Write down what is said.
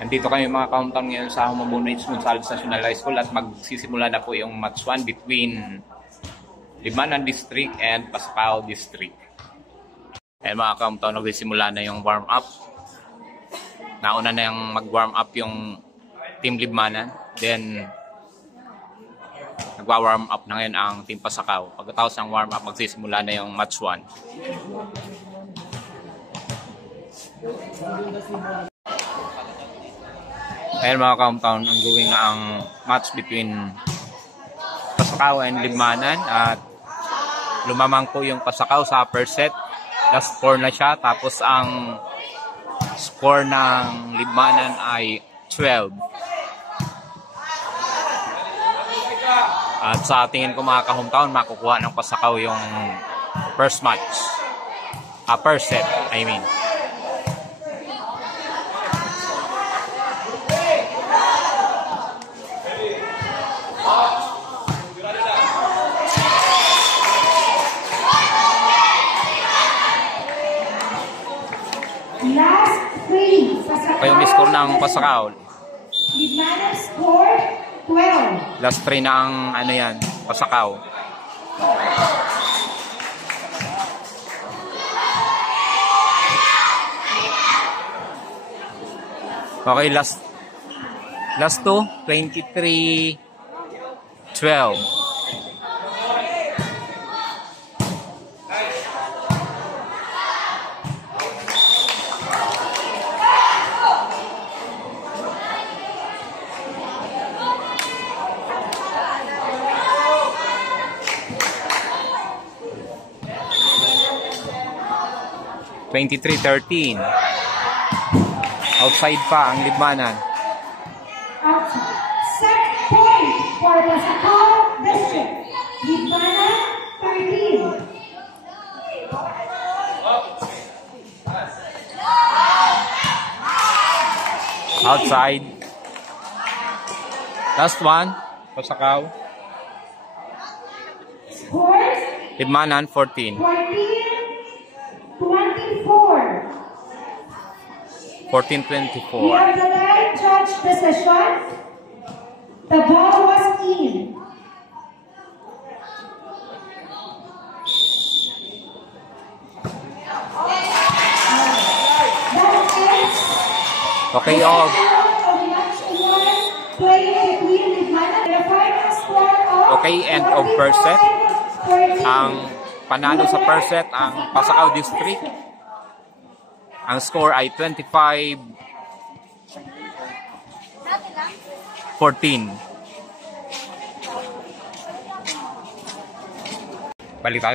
Nandito kami mga ka-hometown ngayon sa Humabon Heights Gonzales National High School at magsisimula na po yung match 1 between Limanan District and Pasacao District. Ayan mga ka-hometown, nagsisimula na yung warm-up. Nauna na yung mag-warm up yung Team Limanan. Then, nagwa-warm up na ngayon ang Team Pasacao. Pagkatapos ng warm up, magsisimula na yung match 1. Ayan mga ka-hometown, ongoing na ang match between Pasacao and Limanan. At lumamang po yung Pasacao sa first set. Last score na siya. Tapos ang score ng Limanan ay 12. At sa tingin ko mga ka-hometown, makukuha ng Pasacao yung first match. First set, I mean. Last 3, Pasacao. Yung score ng Pasacao. Limanan score 12. Last 3 na ang ano yan, Pasacao. Okay, last 2, 23-12. Outside pa ang Limanan. Outside. Set point for Pasacao District. Limanan 13. Outside. Last one, Pasacao. Scores Limanan 14. 14-24. 14-24. We have the line judge decision. The ball was in. That ends Okay, the all. episode of match 1 played between Limanan and the final score of Okay, end of first set. 45-14. Ang panalo sa first set ang Pasacao District. Ang score ay 25-14. Balik tayo